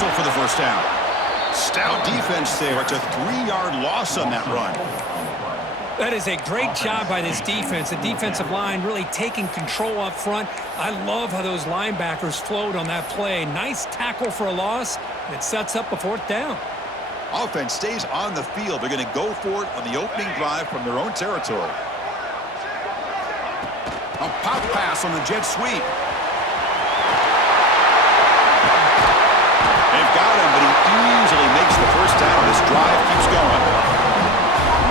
whistle for the first down. Stout defense there. It's a 3-yard loss on that run. That is a great job by this defense. The defensive line really taking control up front. I love how those linebackers flowed on that play. Nice tackle for a loss, and it sets up a 4th down. Offense stays on the field. They're going to go for it on the opening drive from their own territory. A pop pass on the jet sweep. They've got him, but he easily makes the first down. This drive keeps going.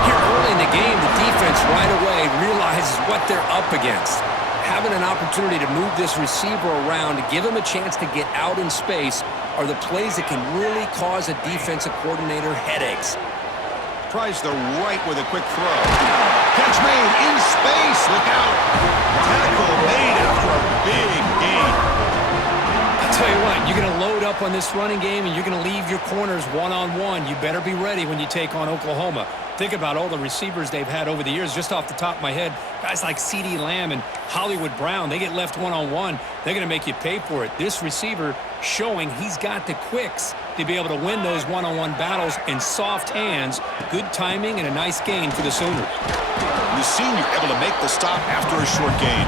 Here early in the game, the defense right away realizes what they're up against. Having an opportunity to move this receiver around to give him a chance to get out in space are the plays that can really cause a defensive coordinator headaches. Tries the right with a quick throw. Catch made in space. Look out. Tackle made after a big gain. I'll tell you what, you're going to load up on this running game and you're going to leave your corners one-on-one. You better be ready when you take on Oklahoma. Think about all the receivers they've had over the years. Just off the top of my head, guys like CeeDee Lamb and Hollywood Brown, they get left one-on-one. They're going to make you pay for it. This receiver showing he's got the quicks to be able to win those one-on-one battles in soft hands. Good timing and a nice gain for the Sooners. The senior able to make the stop after a short gain.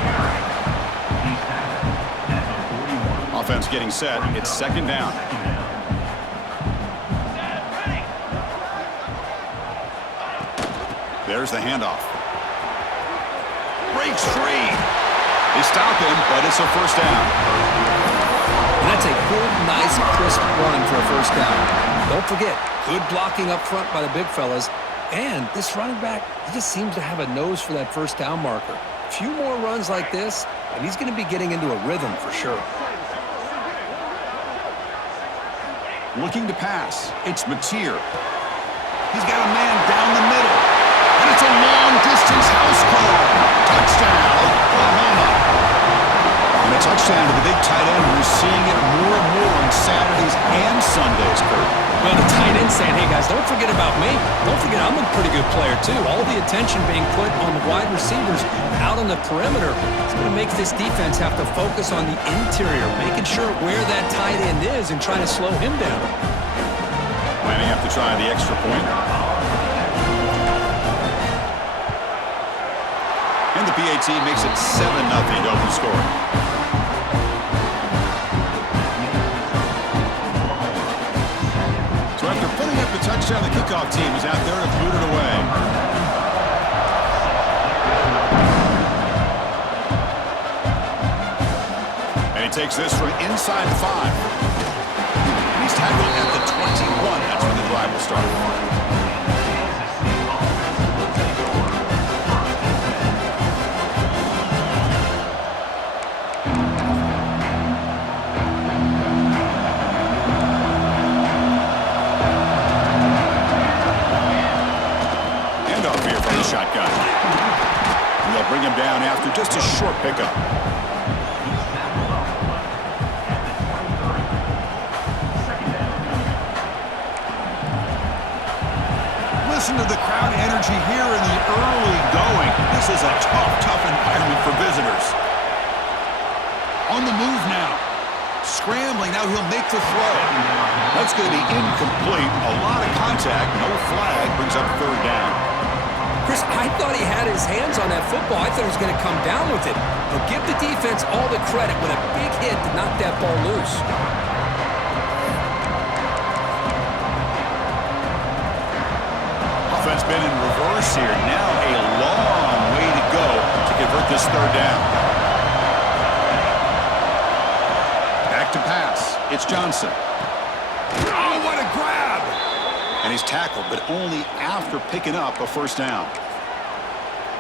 Offense getting set. It's 2nd down. There's the handoff. Breaks free. They stop him, but it's a 1st down. And that's a good, nice, crisp run for a 1st down. Don't forget, good blocking up front by the big fellas. And this running back, he just seems to have a nose for that 1st down marker. A few more runs like this, and he's going to be getting into a rhythm for sure. Looking to pass. It's Mateer. He's got a man down the middle. And it's a long-distance house call. Touchdown, Oklahoma. And a touchdown to the big tight end. We're seeing it more and more on Saturdays and Sundays, Kurt. Well, the tight end saying, hey, guys, don't forget about me. Don't forget I'm a pretty good player, too. All the attention being put on the wide receivers out on the perimeter. It's going to make this defense have to focus on the interior, making sure where that tight end is and trying to slow him down. Miami have to try the extra point. And the PAT makes it 7-0 to open the score. So after putting up the touchdown, the kickoff team is out there to boot it away. And he takes this from inside the 5. And he's tackled at the 21. That's when the drive will start. Shotgun. And they'll bring him down after just a short pickup. Listen to the crowd energy here in the early going. This is a tough environment for visitors. On the move now. Scrambling. Now he'll make the throw. That's going to be incomplete. A lot of contact. No flag. Brings up 3rd down. Chris, I thought he had his hands on that football. I thought he was going to come down with it. But give the defense all the credit with a big hit to knock that ball loose. Offense been in reverse here. Now a long way to go to convert this 3rd down. Back to pass. It's Johnson. Oh, what a grab! And he's tackled, but only after picking up a 1st down.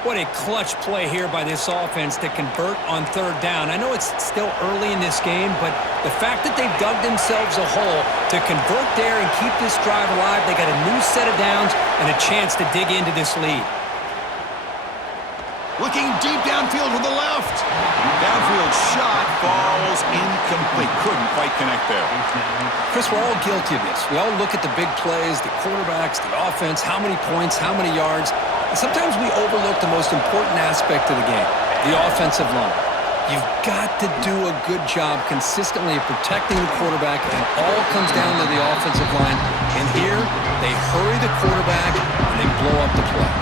What a clutch play here by this offense to convert on 3rd down. I know it's still early in this game, but the fact that they've dug themselves a hole to convert there and keep this drive alive, they got a new set of downs and a chance to dig into this lead. Looking deep downfield to the left. Downfield shot falls incomplete. Couldn't quite connect there. Chris, we're all guilty of this. We all look at the big plays, the quarterbacks, the offense, how many points, how many yards. And sometimes we overlook the most important aspect of the game, the offensive line. You've got to do a good job consistently of protecting the quarterback, and it all comes down to the offensive line. And here, they hurry the quarterback, and they blow up the play.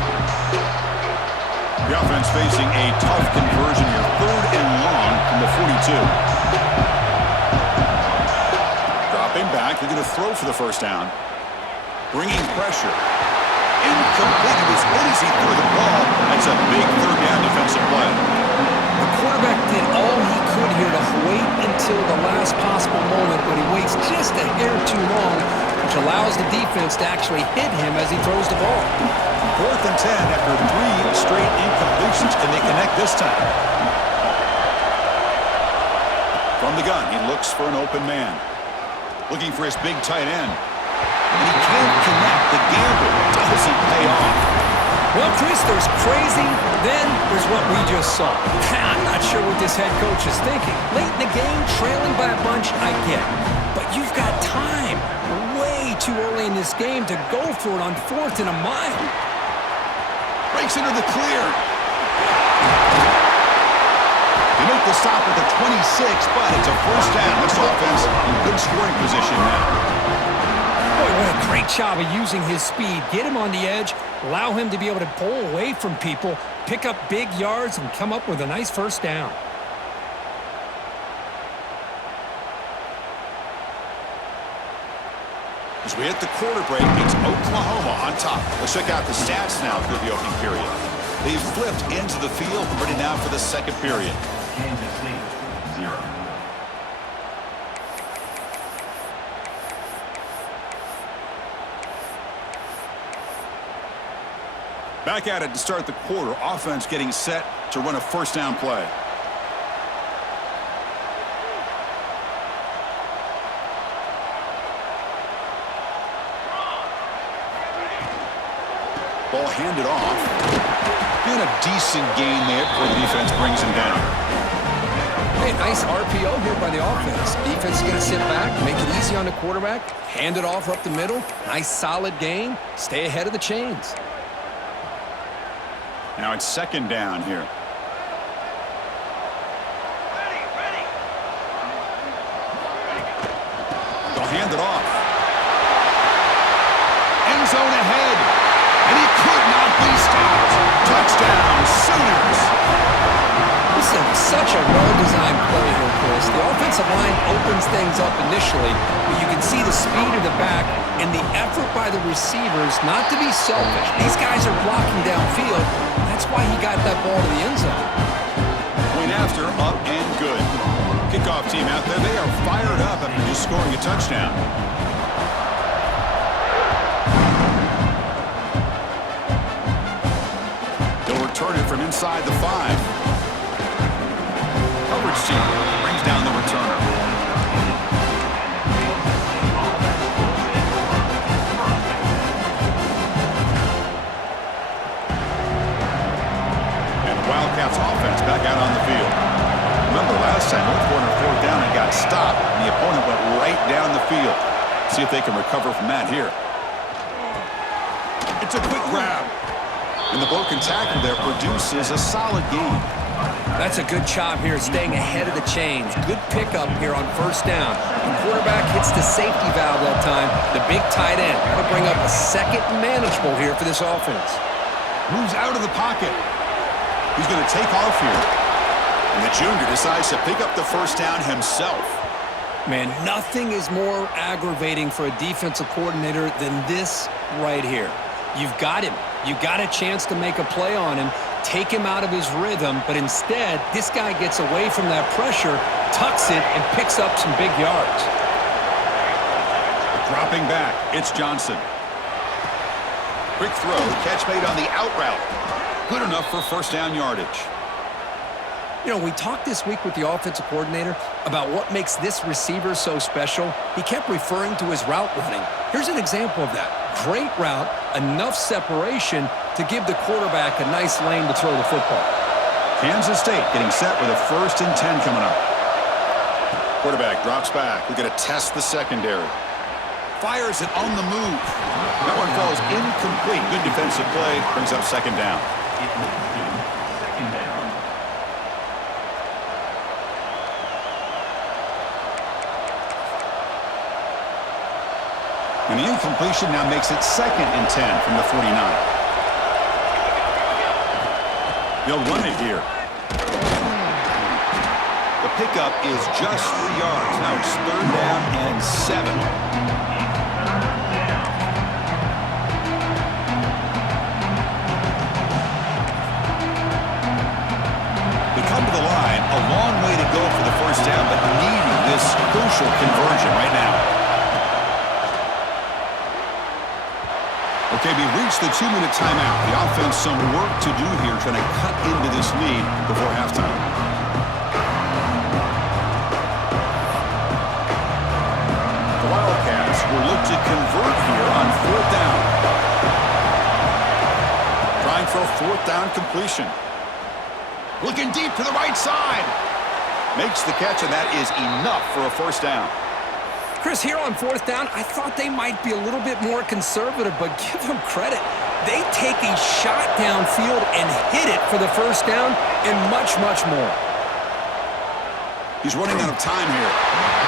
The offense facing a tough conversion here. 3rd and long from the 42. Dropping back, they're going to throw for the first down. Bringing pressure. Incomplete. As good as he threw the ball, that's a big 3rd down defensive play. The quarterback did all he could here to wait until the last possible moment, but he waits just a hair too long, which allows the defense to actually hit him as he throws the ball. 4th and 10 after 3 straight incompletions. Can they connect this time? From the gun, he looks for an open man. Looking for his big tight end. And he can't connect. The gamble doesn't pay off. Well, Chris, there's crazy, then there's what we just saw. I'm not sure what this head coach is thinking. Late in the game, trailing by a bunch, I get it. But you've got time, way too early in this game, to go for it on 4th and a mile. Breaks into the clear. They make the stop at the 26, but it's a first down. This offense in good scoring position now. Boy, what a great job of using his speed. Get him on the edge, allow him to be able to pull away from people, pick up big yards, and come up with a nice first down. As we hit the quarter break, it's Oklahoma on top. Let's check out the stats now through the opening period. They've flipped into the field, ready now for the second period. Kansas lead 0. Back at it to start the quarter. Offense getting set to run a first down play. Ball handed off. And a decent gain there before the defense brings him down. Hey, nice RPO here by the offense. Defense is going to sit back, make it easy on the quarterback, hand it off up the middle. Nice solid gain. Stay ahead of the chains. Now it's second down here. They'll hand it off. End zone ahead. And he could not be stopped. Touchdown, Sooners. This is such a well-designed play here, Chris. The offensive line opens things up initially, but you can see the speed of the back and the effort by the receivers not to be selfish. These guys are blocking downfield. That's why he got that ball to the end zone. Point after, up and good. Kickoff team out there, they are fired up after just scoring a touchdown. They'll return it from inside the 5. Coverage team brings down the returner. Wildcats offense back out on the field. Remember last time, North corner 4th down and got stopped, and the opponent went right down the field. See if they can recover from that here. It's a quick grab. And the broken tackle there produces a solid gain. That's a good job here, staying ahead of the chains. Good pickup here on first down. The quarterback hits the safety valve that time. The big tight end. That'll bring up a second manageable here for this offense. Moves out of the pocket. He's going to take off here. And the junior decides to pick up the first down himself. Man, nothing is more aggravating for a defensive coordinator than this right here. You've got him. You've got a chance to make a play on him, take him out of his rhythm, but instead, this guy gets away from that pressure, tucks it, and picks up some big yards. Dropping back, it's Johnson. Quick throw, catch made on the out route. Good enough for first down yardage. You know, we talked this week with the offensive coordinator about what makes this receiver so special. He kept referring to his route running. Here's an example of that. Great route, enough separation to give the quarterback a nice lane to throw the football. Kansas State getting set with a 1st and 10 coming up. Quarterback drops back. We're going to test the secondary. Fires it on the move. That one falls incomplete. Good defensive play. Brings up second down. And the incompletion now makes it 2nd and 10 from the 49. They'll run it here. The pickup is just 3 yards. Now it's 3rd down and 7. Come to the line, a long way to go for the 1st down, but needing this crucial conversion right now. Okay, we reached the 2-minute timeout. The offense some work to do here, trying to cut into this lead before halftime. The Wildcats will look to convert here on 4th down. Trying for a 4th down completion. Looking deep to the right side. Makes the catch, and that is enough for a 1st down. Chris, here on 4th down, I thought they might be a little bit more conservative, but give them credit. They take a shot downfield and hit it for the 1st down and much, much more. He's running out of time here.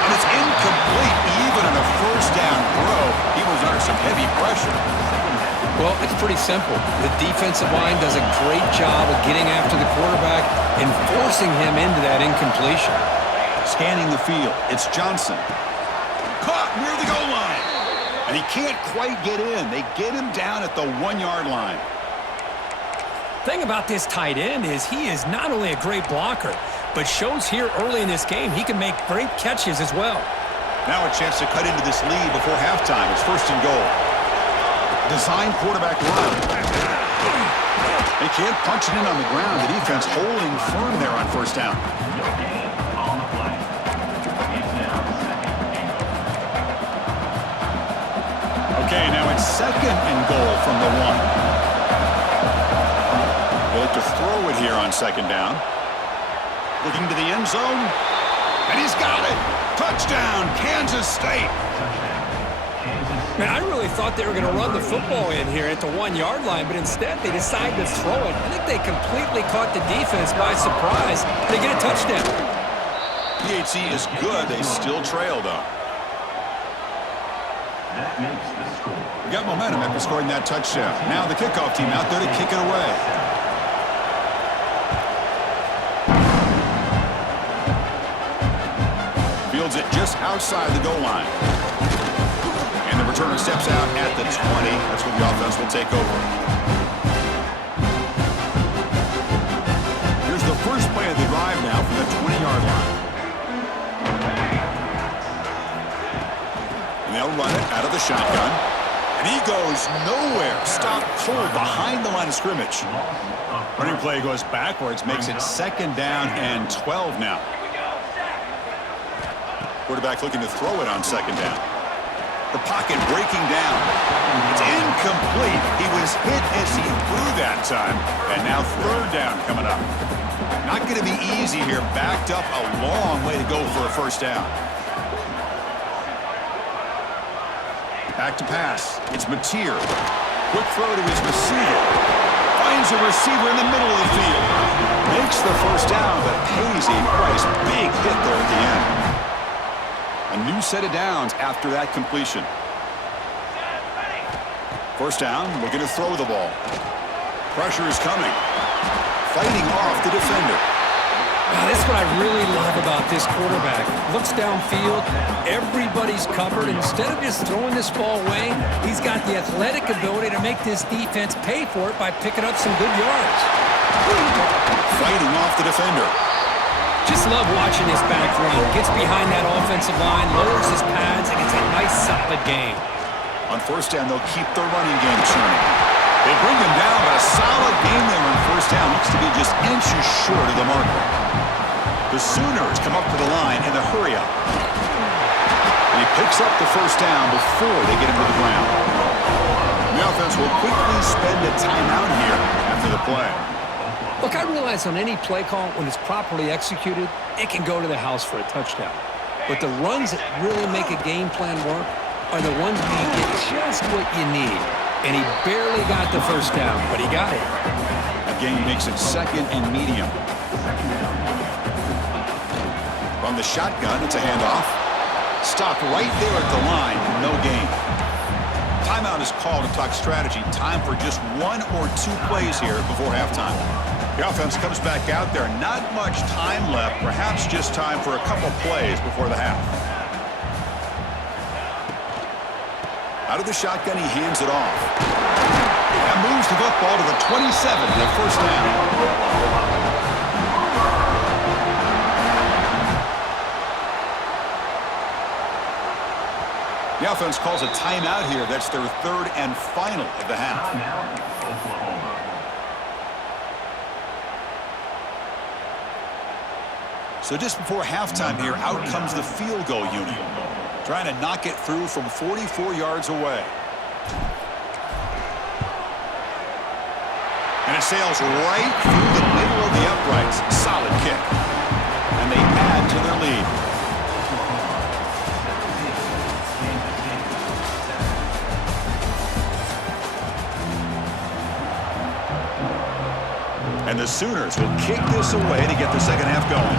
And it's incomplete. Even on a 1st down throw, he was under some heavy pressure. Well, it's pretty simple. The defensive line does a great job of getting after the quarterback and forcing him into that incompletion. Scanning the field, it's Johnson. Caught near the goal line. And he can't quite get in. They get him down at the 1-yard line. Thing about this tight end is he is not only a great blocker, but shows here early in this game he can make great catches as well. Now a chance to cut into this lead before halftime. It's 1st and goal. Design quarterback run. They can't punch it in on the ground. The defense holding firm there on 1st down. Okay, now it's 2nd and goal from the 1. They look to throw it here on 2nd down. Looking to the end zone. And he's got it. Touchdown, Kansas State. Man, I really thought they were going to run the football in here at the 1-yard line, but instead they decided to throw it. I think they completely caught the defense by surprise. They get a touchdown. PHC is good. They still trail, though. That makes the score. We got momentum after scoring that touchdown. Now the kickoff team out there to kick it away. Fields it just outside the goal line. And the returner steps out at the 20. That's where the offense will take over. Here's the first play of the drive now from the 20-yard line. And they'll run it out of the shotgun. And he goes nowhere. Stopped cold behind the line of scrimmage. Running play goes backwards, makes it 2nd down and 12 now. Quarterback looking to throw it on 2nd down. The pocket breaking down. It's incomplete. He was hit as he threw that time. And now 3rd down coming up. Not going to be easy here. Backed up a long way to go for a 1st down. Back to pass. It's Mateer. Quick throw to his receiver. Finds a receiver in the middle of the field. Makes the 1st down, but pays a price. Big hit there at the end. A new set of downs after that completion. 1st down, looking to throw the ball. Pressure is coming. Fighting off the defender. Now, this is what I really love about this quarterback. Looks downfield, everybody's covered. Instead of just throwing this ball away, he's got the athletic ability to make this defense pay for it by picking up some good yards. Fighting off the defender. Just love watching this back run. Gets behind that offensive line, lowers his pads, and it's a nice, solid game. On 1st down, they'll keep the running game churning. They bring him down, but a solid game there on 1st down. Looks to be just inches short of the marker. The Sooners come up to the line in the hurry-up. And he picks up the 1st down before they get him to the ground. And the offense will quickly spend a timeout here after the play. Look, I realize on any play call, when it's properly executed, it can go to the house for a touchdown. But the runs that really make a game plan work are the ones where you get just what you need. And he barely got the 1st down, but he got it. That game makes it 2nd and medium. From the shotgun, it's a handoff. Stopped right there at the line, no gain. Timeout is called to talk strategy. Time for just 1 or 2 plays here before halftime. The offense comes back out there. Not much time left. Perhaps just time for a couple plays before the half. Out of the shotgun, he hands it off. That moves the football to the 27, the first down. The offense calls a timeout here. That's their 3rd and final of the half. Timeout, Oklahoma. So just before halftime here, out comes the field goal unit, trying to knock it through from 44 yards away. And it sails right through the middle of the uprights. Solid kick. And they add to their lead. And the Sooners will kick this away to get the second half going.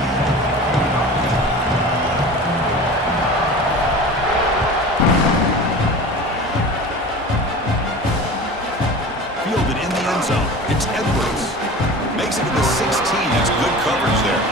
Fielded in the end zone. It's Edwards. Makes it to the 16. That's good coverage there.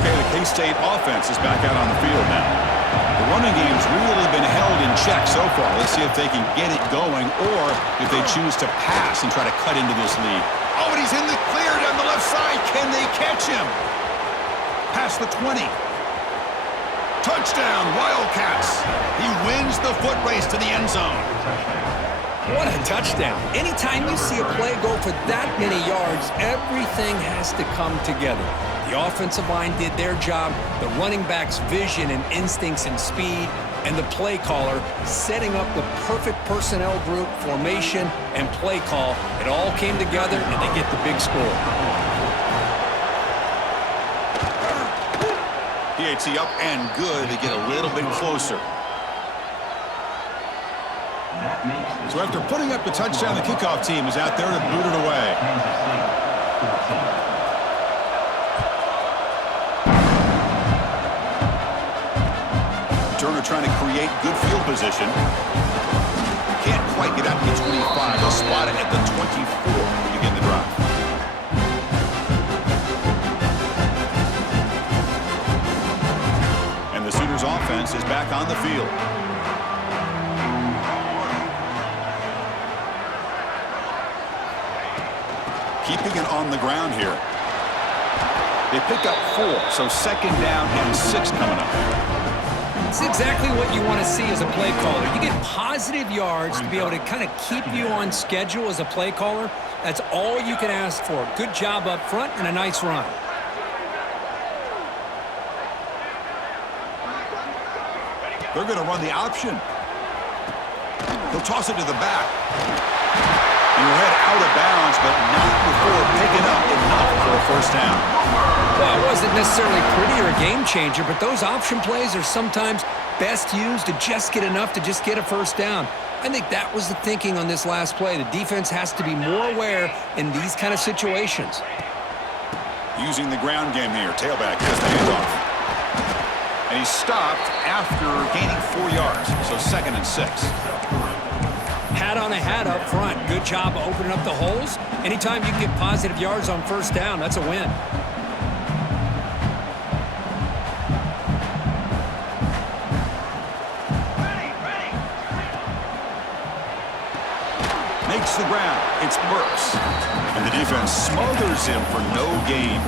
Okay, the K-State offense is back out on the field now. The running game's really been held in check so far. Let's see if they can get it going or if they choose to pass and try to cut into this lead. Oh, and he's in the clear down the left side. Can they catch him? Past the 20. Touchdown, Wildcats. He wins the foot race to the end zone. What a touchdown. Anytime you see a play go for that many yards, everything has to come together. The offensive line did their job, the running back's vision and instincts and speed, and the play caller setting up the perfect personnel group, formation, and play call. It all came together, and they get the big score. PAT up and good. They get a little bit closer. So after putting up the touchdown, the kickoff team is out there to boot it away. Turner trying to create good field position. Can't quite get out to the 25. They'll spot it at the 24 to begin the drive. And the Sooners offense is back on the field. Keeping it on the ground here. They pick up 4, so second down and 6 coming up. It's exactly what you want to see as a play caller. You get positive yards to be able to kind of keep you on schedule as a play caller. That's all you can ask for. Good job up front and a nice run. They're going to run the option. He'll toss it to the back. And he'll head out of bounds, but not before picking up enough for a first down. Well, it wasn't necessarily pretty or a game changer, but those option plays are sometimes best used to just get enough to just get a first down. I think that was the thinking on this last play. The defense has to be more aware in these kind of situations. Using the ground game here. Tailback has the handoff. And he's stopped after gaining 4 yards, so second and 6. Hat on a hat up front. Good job opening up the holes. Anytime you can get positive yards on first down, that's a win. Makes the ground. It's Burks. And the defense smothers him for no gain.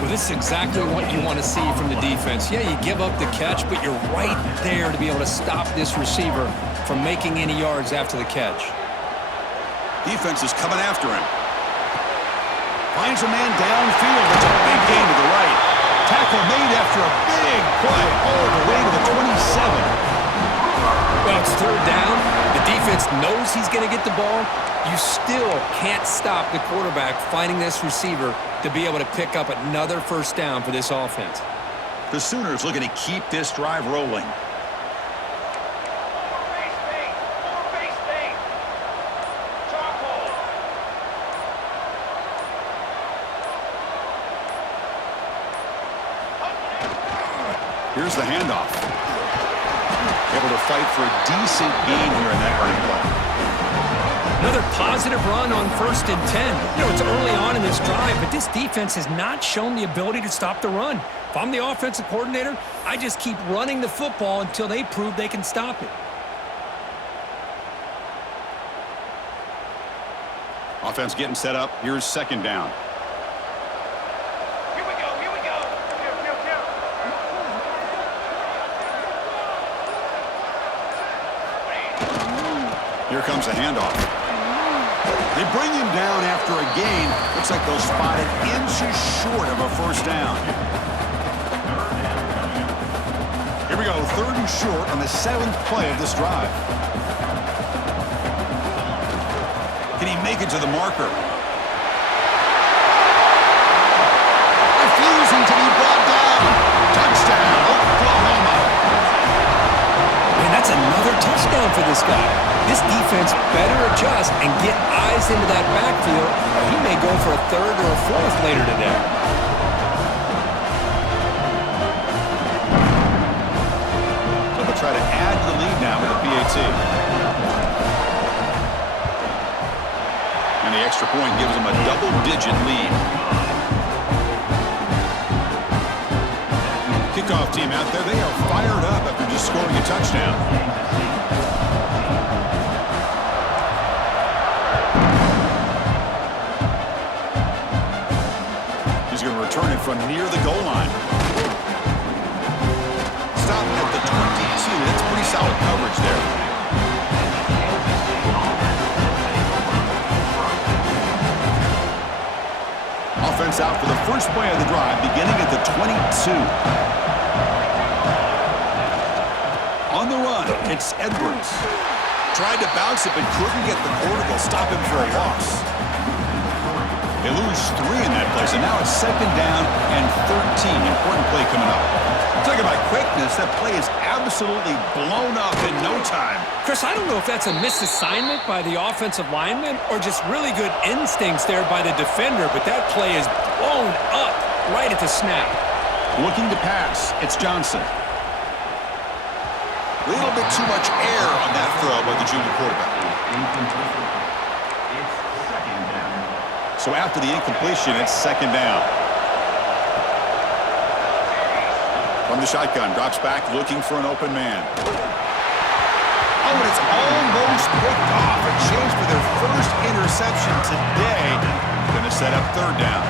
Well, this is exactly what you want to see from the defense. Yeah, you give up the catch, but you're right there to be able to stop this receiver from making any yards after the catch. Defense is coming after him. Finds a man downfield. It's a big gain to the right. Tackle made after a big play all the way to the 27. Well, it's third down. The defense knows he's going to get the ball. You still can't stop the quarterback finding this receiver to be able to pick up another first down for this offense. The Sooners looking to keep this drive rolling. Here's the handoff. Able to fight for a decent gain here in that running play. Another positive run on 1st and 10. You know, it's early on in this drive, but this defense has not shown the ability to stop the run. If I'm the offensive coordinator, I just keep running the football until they prove they can stop it. Offense getting set up. Here's 2nd down. Here we go. Here comes a handoff. They bring him down after a gain. Looks like they'll spot it inches short of a 1st down. Here we go, 3rd and short on the 7th play of this drive. Can he make it to the marker? Refusing to be brought down. Touchdown, Oklahoma. And that's another touchdown for this guy. This defense better adjust and get eyes into that backfield, or he may go for a 3rd or a 4th later today. So they'll try to add to the lead now with a PAT. And the extra point gives them a double-digit lead. Kickoff team out there, they are fired up after just scoring a touchdown. He's going to return it from near the goal line. Stop at the 22. That's pretty solid coverage there. Offense out for the first play of the drive, beginning at the 22. On the run, it's Edwards. Tried to bounce it, but couldn't get the quarterback. Stop him for a loss. They lose 3 in that place, and now it's 2nd down and 13. Important play coming up. Talking about quickness, that play is absolutely blown up in no time. Chris, I don't know if that's a misassignment by the offensive lineman or just really good instincts there by the defender, but that play is blown up right at the snap. Looking to pass, it's Johnson. A little bit too much air on that throw by the junior quarterback. So after the incompletion, it's 2nd down. From the shotgun, drops back, looking for an open man. Oh, and it's almost picked off. A chance for their first interception today. Going to set up 3rd down.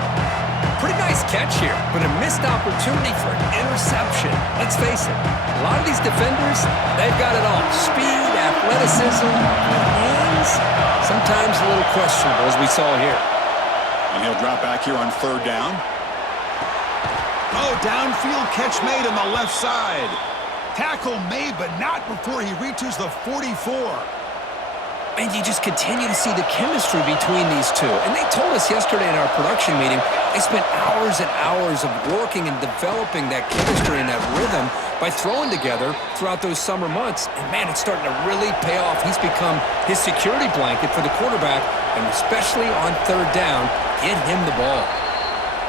Pretty nice catch here, but a missed opportunity for an interception. Let's face it, a lot of these defenders, they've got it all. Speed, athleticism, hands, sometimes a little questionable, as we saw here. And he'll drop back here on 3rd down. Oh, downfield catch made on the left side. Tackle made, but not before he reaches the 44. And you just continue to see the chemistry between these two. And they told us yesterday in our production meeting, they spent hours and hours of working and developing that chemistry and that rhythm by throwing together throughout those summer months. And, man, it's starting to really pay off. He's become his security blanket for the quarterback, and especially on 3rd down, get him the ball.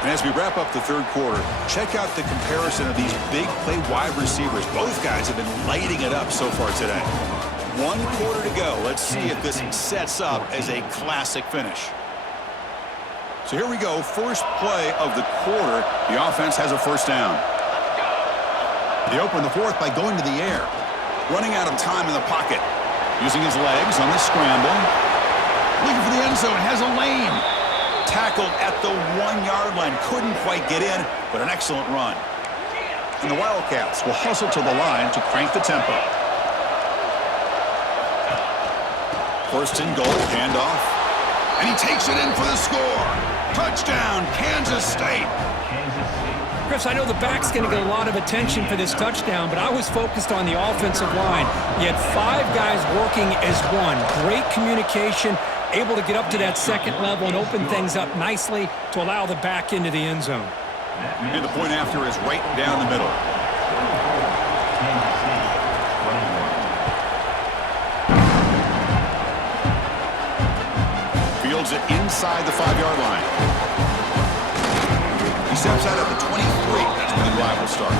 And as we wrap up the 3rd quarter, check out the comparison of these big play wide receivers. Both guys have been lighting it up so far today. 1 quarter to go. Let's see if this sets up as a classic finish. So here we go. First play of the quarter. The offense has a 1st down. They open the 4th by going to the air. Running out of time in the pocket. Using his legs on the scramble. Looking for the end zone. Has a lane. Tackled at the 1-yard line. Couldn't quite get in, but an excellent run. And the Wildcats will hustle to the line to crank the tempo. 1st and goal, handoff. And he takes it in for the score. Touchdown, Kansas State. Chris, I know the back's going to get a lot of attention for this touchdown, but I was focused on the offensive line. You had 5 guys working as one. Great communication, able to get up to that 2nd level and open things up nicely to allow the back into the end zone. And the point after is right down the middle. Fields it inside the 5-yard line. He steps out at the 23. That's when the drive will start.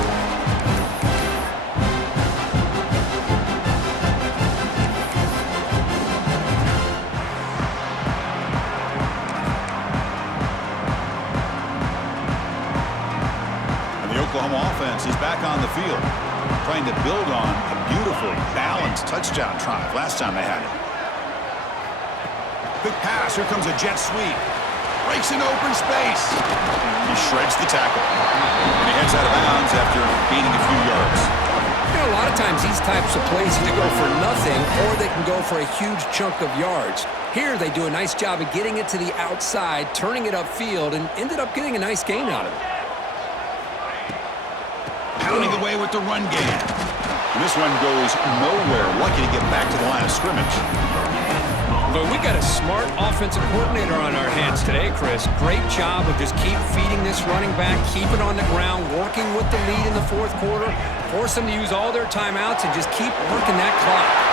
down the field, trying to build on a beautiful, balanced touchdown drive last time they had it. Quick pass. Here comes a jet sweep. Breaks in open space. He shreds the tackle. And he heads out of bounds after gaining a few yards. You know, a lot of times these types of plays either go for nothing or they can go for a huge chunk of yards. Here they do a nice job of getting it to the outside, turning it upfield, and ended up getting a nice gain out of it. Pounding away with the run game. And this run goes nowhere. Lucky to get back to the line of scrimmage. But we got a smart offensive coordinator on our hands today, Chris. Great job of just keep feeding this running back, keep it on the ground, working with the lead in the fourth quarter, force them to use all their timeouts, and just keep working that clock.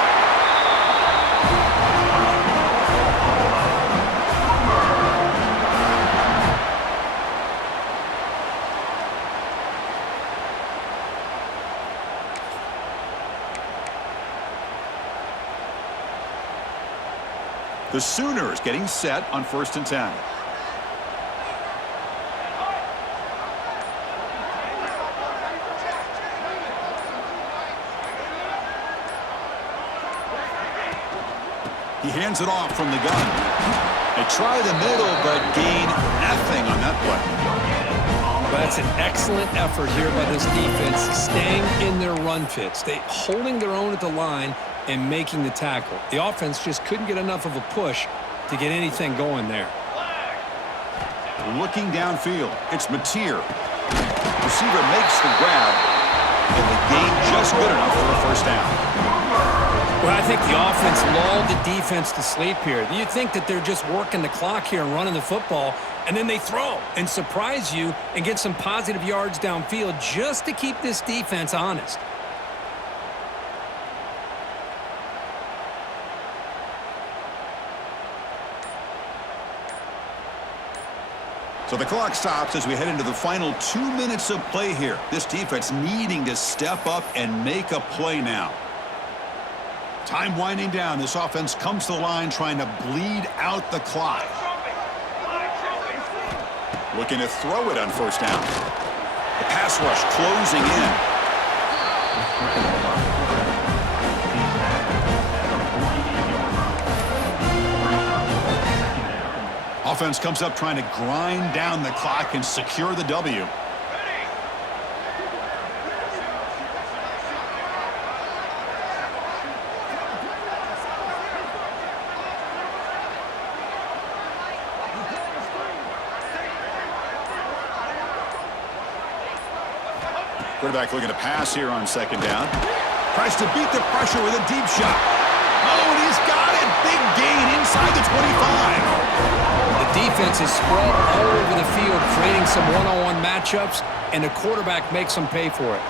The Sooners getting set on 1st and 10. He hands it off from the gun. They try the middle, but gain nothing on that play. That's an excellent effort here by this defense, staying in their run fits. They holding their own at the line and making the tackle. The offense just couldn't get enough of a push to get anything going there. Looking downfield, it's Mateer. Receiver makes the grab, and the gain just good enough for a first down. Well, I think the offense lulled the defense to sleep here. You think that they're just working the clock here and running the football, and then they throw and surprise you and get some positive yards downfield just to keep this defense honest. So the clock stops as we head into the final 2 minutes of play here. This defense needing to step up and make a play now. Time winding down. This offense comes to the line trying to bleed out the clock. Looking to throw it on first down. The pass rush closing in. Offense comes up trying to grind down the clock and secure the W. Quarterback looking to pass here on 2nd down. Tries to beat the pressure with a deep shot. Oh, and he's got it. Big gain inside the 25. The defense is spread all over the field, creating some one-on-one matchups, and the quarterback makes them pay for it.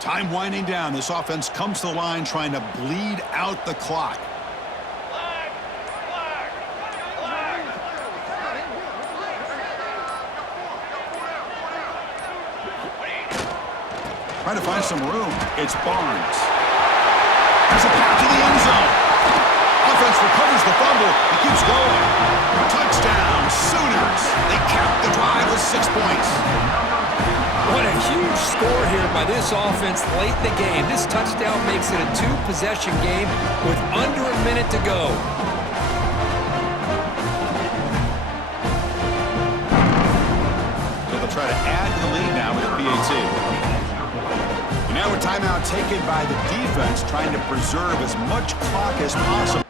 Time winding down. This offense comes to the line trying to bleed out the clock. Trying to find some room. It's Barnes. Has a pass to the end zone. Offense recovers the fumble. It keeps going. Touchdown, Sooners. They cap the drive with 6 points. What a huge score here by this offense late in the game. This touchdown makes it a 2-possession game with under a minute to go. So they'll try to add to the lead now with a PAT. And now a timeout taken by the defense, trying to preserve as much clock as possible.